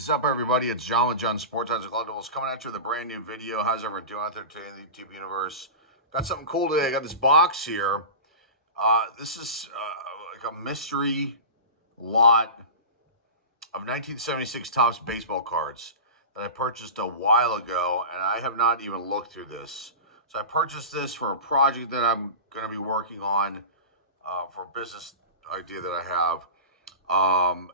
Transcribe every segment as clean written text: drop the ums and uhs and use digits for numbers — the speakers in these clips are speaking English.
Is up, everybody? It's John with John Sports House Collectibles coming at you with a brand new video. How's everyone doing out there today in the YouTube universe? Got something cool today. I got this box here. This is like a mystery lot of 1976 Topps baseball cards that I purchased a while ago, and I have not even looked through this. So I purchased this for a project that I'm going to be working on for a business idea that I have.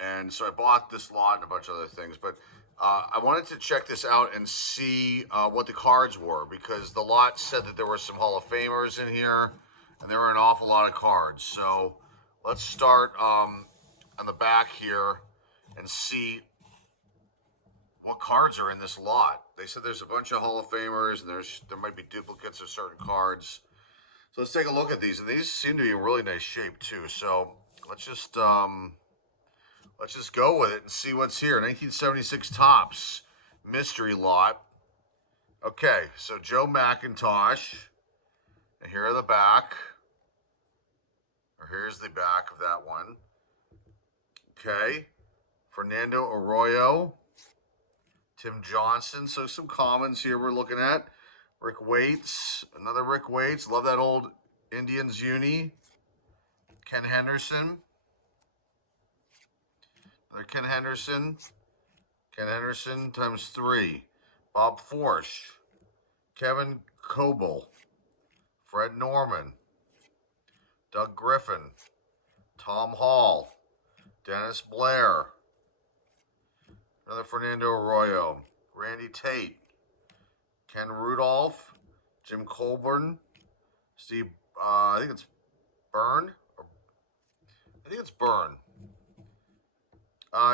And so I bought this lot and a bunch of other things, but I wanted to check this out and see what the cards were, because the lot said that there were some Hall of Famers in here, and there were an awful lot of cards. So let's start on the back here and see what cards are in this lot. They said there's a bunch of Hall of Famers, and there might be duplicates of certain cards. So let's take a look at these, and these seem to be in really nice shape too. So let's just go with it and see what's here. 1976 Topps mystery lot. Okay, so Joe McIntosh, and here are the back. Or here's the back of that one. Okay, Fernando Arroyo, Tim Johnson. So some commons here we're looking at. Rick Waits, another Rick Waits. Love that old Indians uni. Ken Henderson. Another Ken Henderson. Ken Henderson times 3. Bob Forsch. Kevin Coble. Fred Norman. Doug Griffin. Tom Hall. Dennis Blair. Another Fernando Arroyo. Randy Tate. Ken Rudolph. Jim Colburn. Steve, I think it's Byrne. I think it's Byrne.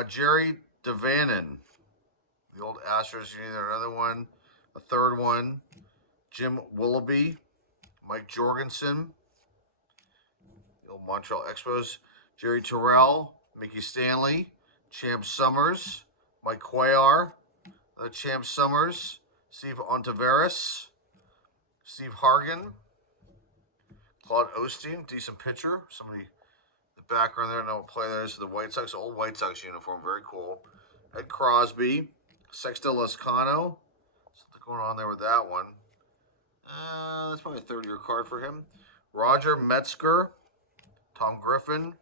Jerry Devanin, the old Astros unit, another one. A third one. Jim Willoughby. Mike Jorgensen. The old Montreal Expos. Jerry Terrell. Mickey Stanley. Champ Summers. Mike Cuellar. Another Champ Summers. Steve Ontiveros. Steve Hargan. Claude Osteen, decent pitcher. Somebody, the background there, I don't know what play that is. The White Sox, old White Sox uniform, very cool. Ed Crosby. Sexto Lascano. Something going on there with that one. That's probably a third-year card for him. Roger Metzger. Tom Griffin.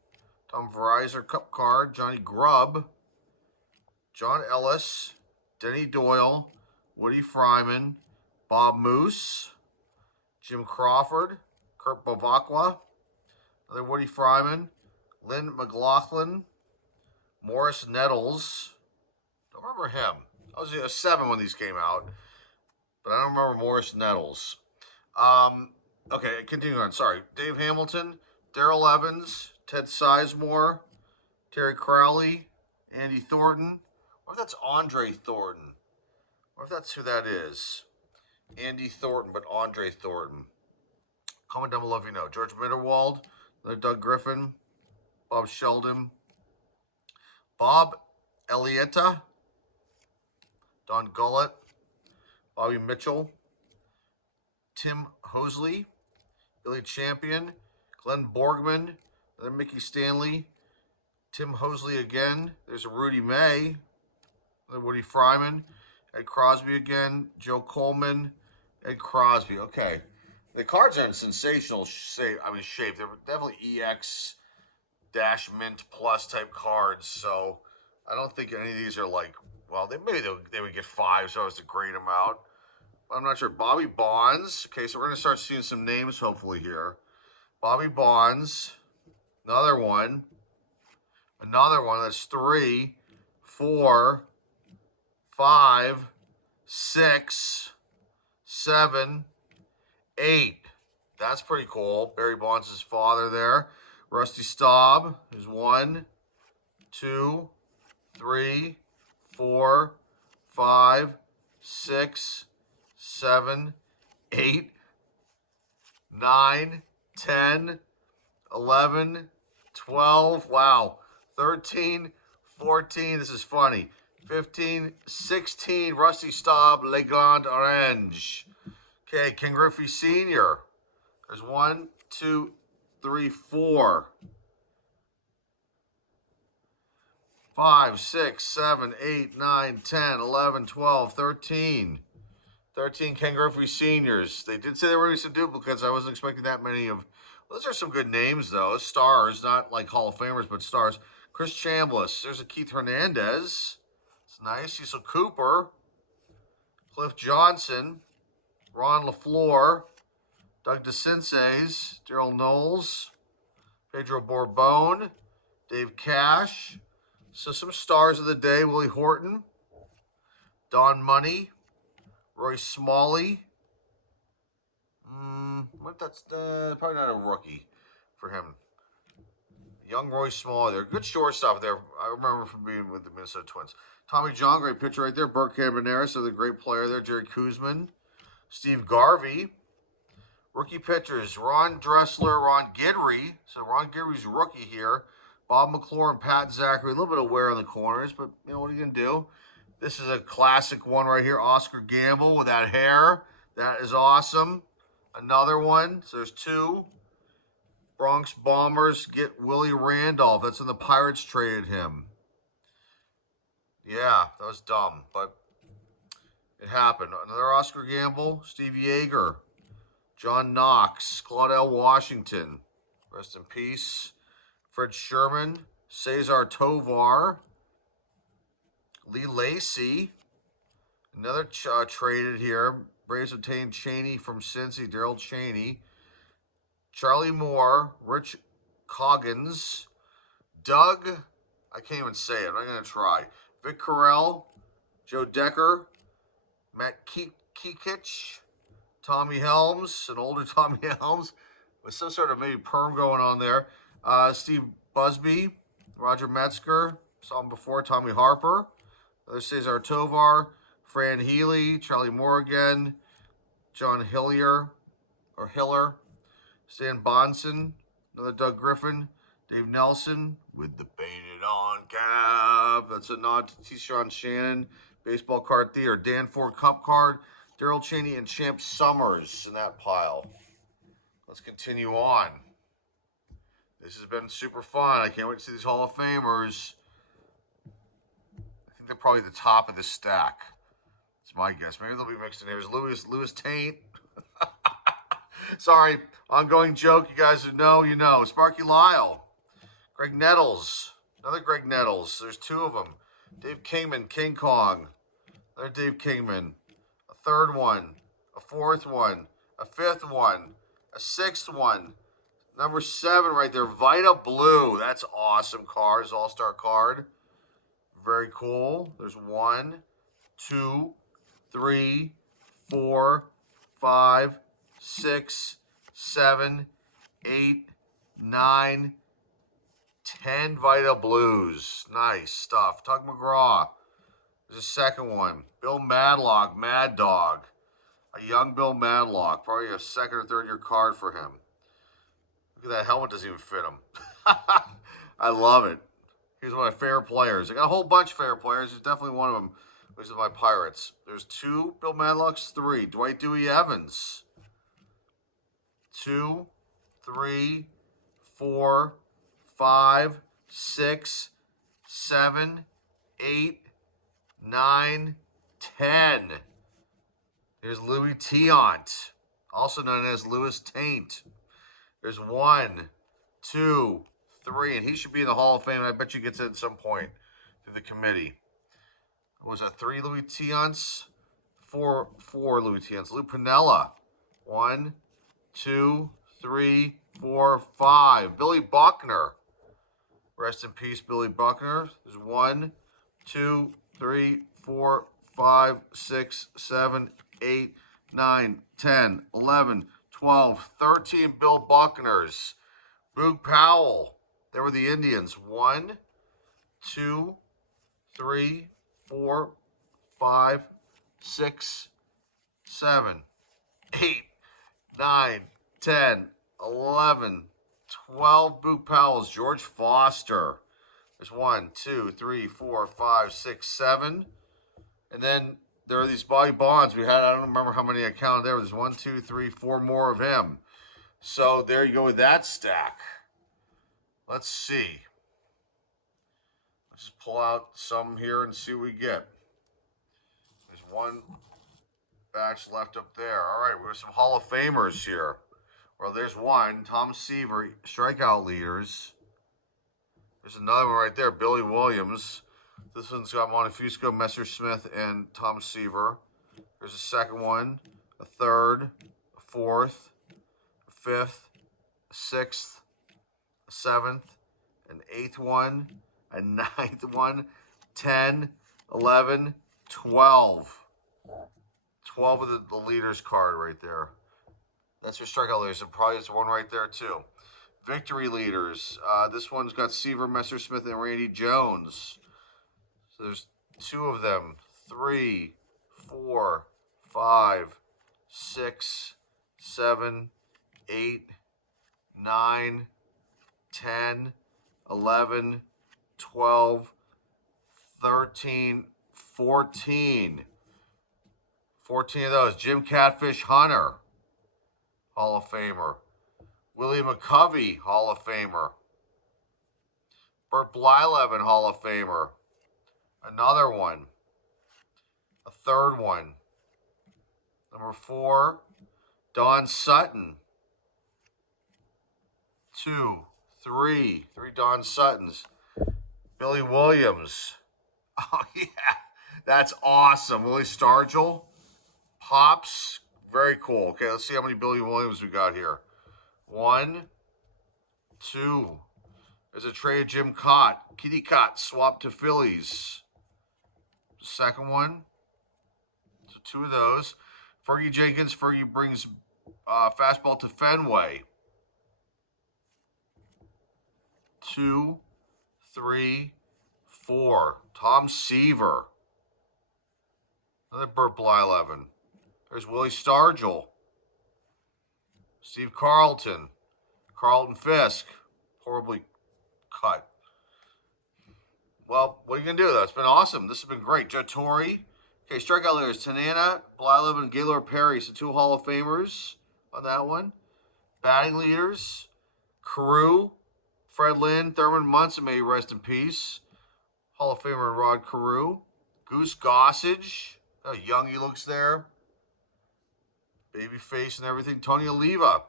Tom Verizor Cup card. Johnny Grubb. John Ellis. Denny Doyle. Woody Fryman. Bob Moose. Jim Crawford. Kurt Bovacqua. Another Woody Fryman. Lynn McLaughlin. Morris Nettles. Don't remember him. I was a 7 when these came out, but I don't remember Morris Nettles. Okay, continue on. Sorry. Dave Hamilton. Darrell Evans. Ted Sizemore. Terry Crowley. Andy Thornton. What if that's Andre Thornton? What if that's who that is? Andy Thornton, but Andre Thornton. Comment down below if you know. George Mitterwald, another Doug Griffin, Bob Sheldon, Bob Elietta, Don Gullett, Bobby Mitchell, Tim Hosley, Billy Champion, Glenn Borgman, another Mickey Stanley, Tim Hosley again. There's a Rudy May, another Woody Fryman, Ed Crosby again, Joe Coleman, Ed Crosby. Okay. The cards are in sensational shape. They're definitely EX-Mint Plus type cards. So I don't think any of these are like, well, maybe they would get 5, so as to grade them out. But I'm not sure. Bobby Bonds. Okay, so we're going to start seeing some names hopefully here. Bobby Bonds. Another one. That's 3, 4, 5, 6, 7, 8. That's pretty cool. Barry Bonds' father there. Rusty Staub is 1, 2, 3, 4, 5, 6, 7, 8, 9, 10, 11, 12. Wow. 13, 14. This is funny. 15, 16. Rusty Staub, Legrand Orange. Okay, Ken Griffey Sr. There's 1, 2, 3, 4. 5, 6, 7, 8, 9, 10, 11, 12, 13. 13 Ken Griffey seniors. They did say there were some duplicates. I wasn't expecting that many of. Those are some good names, though. Stars, not like Hall of Famers, but stars. Chris Chambliss. There's a Keith Hernandez. It's nice. Cecil Cooper. Cliff Johnson. Ron LaFleur. Doug DeCinces. Daryl Knowles. Pedro Borbone. Dave Cash. So some stars of the day. Willie Horton. Don Money. Roy Smalley. That's probably not a rookie for him. Young Roy Smalley. They're good shortstop there. I remember from being with the Minnesota Twins. Tommy John, great pitcher right there. Burt Cabanera, the great player there. Jerry Kuzman. Steve Garvey. Rookie pitchers. Ron Dressler, Ron Guidry. So Ron Guidry's rookie here. Bob McClure and Pat Zachary. A little bit of wear on the corners, but you know what are you going to do? This is a classic one right here. Oscar Gamble with that hair. That is awesome. Another one. So there's two. Bronx Bombers get Willie Randolph. That's when the Pirates traded him. Yeah, that was dumb, but it happened. Another Oscar Gamble. Steve Yeager. John Knox. Claudel Washington. Rest in peace. Fred Sherman. Cesar Tovar. Lee Lacy. Another traded here. Braves obtained Cheney from Cincy, Daryl Cheney. Charlie Moore, Rich Coggins, Doug, I can't even say it, I'm not going to try. Vic Carell, Joe Decker, Matt Kekich, Tommy Helms, an older Tommy Helms, with some sort of maybe perm going on there. Steve Busby, Roger Metzger, saw him before, Tommy Harper. Another Cesar Tovar, Fran Healy, Charlie Morgan, John Hiller, Stan Bonson, another Doug Griffin, Dave Nelson with the painted on cap. That's a nod to T-Sean Shannon, baseball card theater, Dan Ford Cup card, Daryl Cheney, and Champ Summers in that pile. Let's continue on. This has been super fun. I can't wait to see these Hall of Famers. I think they're probably the top of the stack. It's my guess. Maybe they'll be mixed in here. There's Louis Taint. Sorry, ongoing joke. You guys who know, you know. Sparky Lyle. Greg Nettles. Another Greg Nettles. There's two of them. Dave Kingman, King Kong. Another Dave Kingman. A third one. A fourth one. A fifth one. A sixth one. Number 7 right there. Vita Blue. That's awesome card. It's all-star card. Very cool. There's 1, 2, 3, 4, 5, 6, 7, 8, 9, 10 Vita Blues. Nice stuff. Tug McGraw. There's a second one. Bill Madlock, Mad Dog. A young Bill Madlock. Probably a second or third year card for him. Look at that helmet, doesn't even fit him. I love it. He's one of my favorite players. I got a whole bunch of favorite players. He's definitely one of them, which is my Pirates. There's 2 Bill Madlocks, 3. Dwight Dewey Evans. 2, 3, 4, 5, 6, 7, 8, 9, 10. There's Louis Tiant, also known as Louis Taint. There's 1, 2, 3, and he should be in the Hall of Fame. I bet you gets it at some point through the committee. What was that, 3 Louis Tiants? 4 Louis Tiants. Lou Piniella. 1, 2, 3, 4, 5. Billy Buckner. Rest in peace, Billy Buckner. There's 1, 2, 3, 4, 5, 6, 7, 8, 9, 10, 11, 12, 13 Bill Buckners. Boog Powell. They were the Indians. 1, 2, 3, 4, 5, 6, 7, 8, 9, 10, 11, 12 Boog Powells. George Foster. There's 1, 2, 3, 4, 5, 6, 7. And then there are these Bobby Bonds. We had, I don't remember how many I counted there. There's 1, 2, 3, 4 more of him. So there you go with that stack. Let's see. Just pull out some here and see what we get. There's one batch left up there. All right, we have some Hall of Famers here. Well, there's one, Tom Seaver, strikeout leaders. There's another one right there, Billy Williams. This one's got Montefusco, Messersmith, and Tom Seaver. There's a second one, a third, a fourth, a fifth, a sixth, a seventh, an eighth one, a ninth one, 10, 11, 12. 12 of the leaders card right there. That's your strikeout leaders, and probably there's one right there too. Victory leaders. This one's got Seaver, Messersmith, and Randy Jones. So there's two of them. 3, 4, 5, 6, 7, 8, 9, 10, 11, 12, 13, 14. 14 of those. Jim Catfish Hunter, Hall of Famer. Willie McCovey, Hall of Famer. Burt Blyleven, Hall of Famer. Another one. A third one. Number 4, Don Sutton. 2, 3 Don Suttons. Billy Williams. Oh, yeah. That's awesome. Willie Stargell. Pops. Very cool. Okay, let's see how many Billy Williams we got here. 1, 2. There's a tray of Jim Cott. Kitty Cott swapped to Phillies. Second one. So 2 of those. Fergie Jenkins. Fergie brings fastball to Fenway. 2, 3, 4. Tom Seaver. Another Burt Blyleven. There's Willie Stargell. Steve Carlton. Carlton Fisk. Horribly cut. Well, what are you going to do, though? It's been awesome. This has been great. Joe Torre. Okay, strikeout leaders. Tanana, Blyleven, Gaylord Perry. So 2 Hall of Famers on that one. Batting leaders. Carew. Fred Lynn. Thurman Munson, may he rest in peace. Hall of Famer Rod Carew. Goose Gossage. How young he looks there. Baby face and everything. Tony Oliva.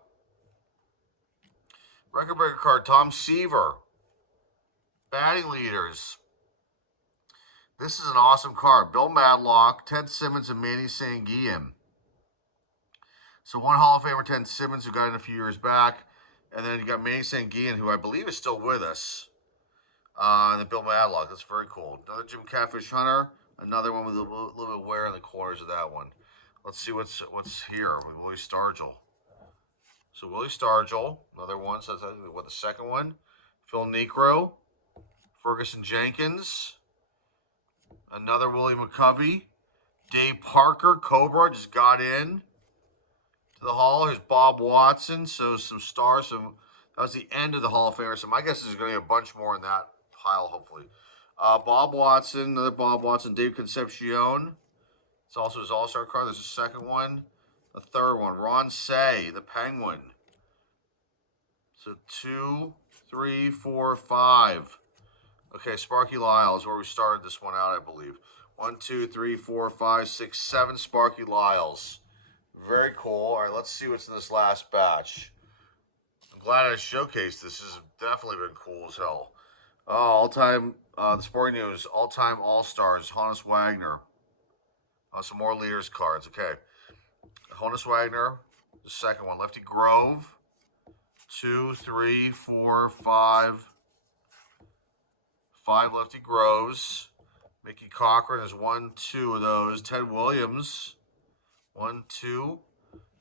Record breaker card, Tom Seaver. Batting leaders. This is an awesome card. Bill Madlock, Ted Simmons, and Manny Sanguillen. So 1 Hall of Famer, Ted Simmons, who got in a few years back. And then you got Manny Sanguillen, who I believe is still with us. And then Bill Madlock. That's very cool. Another Jim Catfish Hunter. Another one with a little bit of wear in the corners of that one. Let's see what's here with Willie Stargell. So Willie Stargell, another one. So that's what, the second one. Phil Necro, Ferguson Jenkins, another Willie McCovey, Dave Parker, Cobra just got in to the Hall. Here's Bob Watson. So some stars. That was the end of the Hall of Famers. So my guess is there's going to be a bunch more in that pile, hopefully. Bob Watson, another Bob Watson, Dave Concepcion. It's also his All-Star card. There's a second one. A third one. Ron Say, the Penguin. So 2, 3, 4, 5. Okay, Sparky Lyle is where we started this one out, I believe. 1, 2, 3, 4, 5, 6, 7 Sparky Lyles. Very cool. All right, let's see what's in this last batch. I'm glad I showcased this. This has definitely been cool as hell. All-time, the Sporting News, all-time All-Stars, Honus Wagner. Some more leaders cards. Okay. Honus Wagner, the second one. Lefty Grove. 2, 3, 4, 5. 5 Lefty Groves. Mickey Cochran is 1, 2 of those. Ted Williams. 1, 2.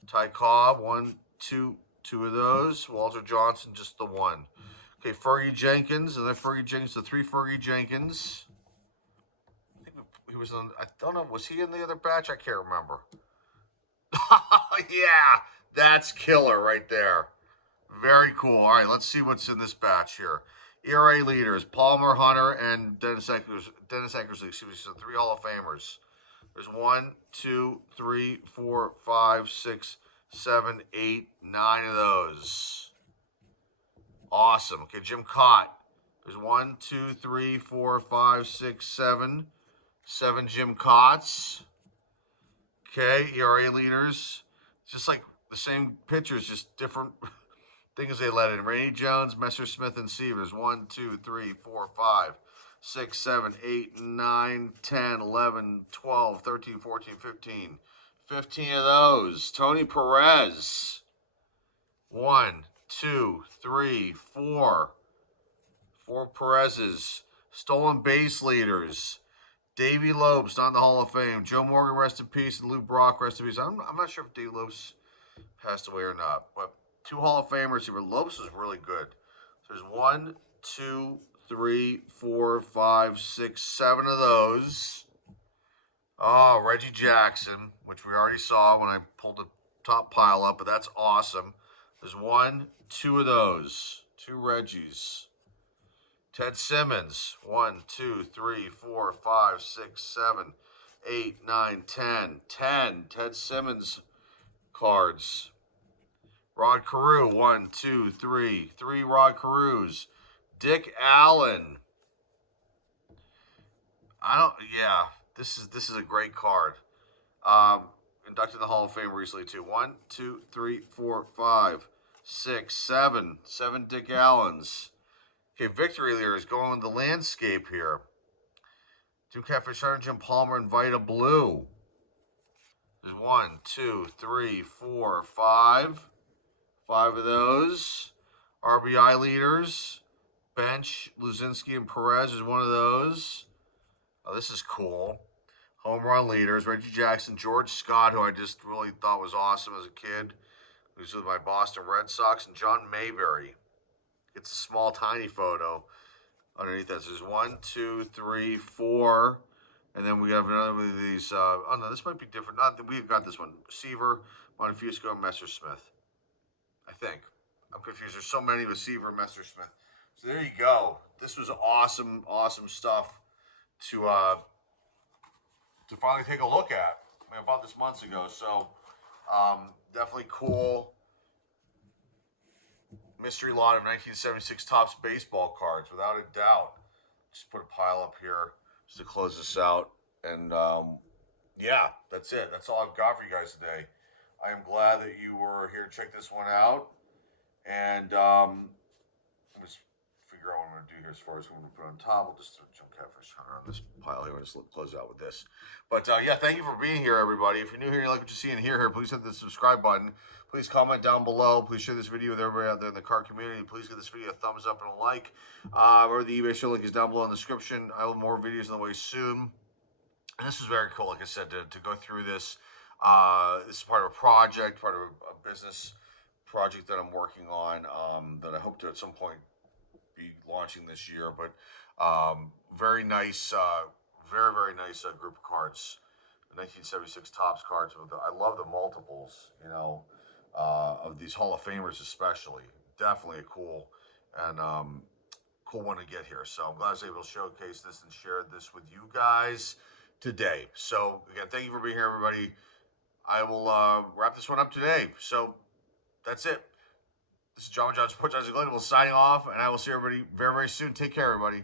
Ty Cobb. 1, 2. 2 of those. Walter Johnson, just the 1. Okay, Fergie Jenkins. And then Fergie Jenkins, the 3 Fergie Jenkins. He was on, I don't know, was he in the other batch? I can't remember. Yeah, that's killer right there. Very cool. All right, let's see what's in this batch here. ERA leaders, Palmer, Hunter, and Dennis Eckersley. Excuse me, so 3 Hall of Famers. There's 1, 2, 3, 4, 5, 6, 7, 8, 9 of those. Awesome. Okay, Jim Cott, There's 1, 2, 3, 4, 5, 6, 7. 7 Jim Kotz. Okay, ERA leaders. Just like the same pitchers, just different things they let in. Rainey Jones, Messersmith, and Sievers. 1, 2, 3, 4, 5, 6, 7, 8, 9, 10, 11, 12, 13, 14, 15. 15 of those. Tony Perez. 1, 2, 3, 4. 4 Perez's. Stolen base leaders. Davey Lopes, not in the Hall of Fame. Joe Morgan, rest in peace, and Lou Brock, rest in peace. I'm not sure if Davey Lopes passed away or not, but 2 Hall of Famers here. Lopes was really good. So there's 1, 2, 3, 4, 5, 6, 7 of those. Oh, Reggie Jackson, which we already saw when I pulled the top pile up, but that's awesome. There's 1, 2 of those. 2 Reggies. Ted Simmons, 1, 2, 3, 4, 5, 6, 7, 8, 9, 10. 10 Ted Simmons cards. Rod Carew, 1, 2, 3. 3 Rod Carews. Dick Allen. This is a great card. Inducted in the Hall of Fame recently too. 1, 2, 3, 4, 5, 6, 7. 7 Dick Allens. Okay, victory leader is going the landscape here. Jim Catfish Hunter, Jim Palmer, and Vita Blue. There's 1, 2, 3, 4, 5. 5 of those. RBI leaders. Bench, Luzinski, and Perez is one of those. Oh, this is cool. Home run leaders. Reggie Jackson, George Scott, who I just really thought was awesome as a kid. He was with my Boston Red Sox, and John Mayberry. It's a small, tiny photo underneath that. So there's 1, 2, 3, 4. And then we have another one of these. Oh, no, this might be different. We've got this one. Seaver, Montefiusco, and Messersmith. I think. I'm confused. There's so many with Seaver and Messersmith. So there you go. This was awesome, awesome stuff to finally take a look at. I bought this months ago. So definitely cool. Mystery lot of 1976 Topps baseball cards, without a doubt. Just put a pile up here just to close this out. And yeah, that's it. That's all I've got for you guys today. I am glad that you were here to check this one out. And let's figure out what I'm going to do here as far as what I'm going to put on top. We'll just jump Catfish Hunter on this pile here. We'll just close out with this. But yeah, thank you for being here, everybody. If you're new here and you like what you see and hear here, please hit the subscribe button. Please comment down below. Please share this video with everybody out there in the card community. Please give this video a thumbs up and a like. Remember, the eBay show link is down below in the description. I will have more videos on the way soon. And this was very cool, like I said, to go through this. This is part of a project, part of a business project that I'm working on that I hope to at some point be launching this year. But very nice, very, very nice group of cards. The 1976 Topps cards. I love the multiples, of these Hall of Famers especially. Definitely a cool and cool one to get here. So I'm glad I was able to showcase this and share this with you guys today. So again, thank you for being here, everybody. I will wrap this one up today. So that's it. This is John Sports Collectibles signing off, and I will see everybody very, very soon. Take care, everybody.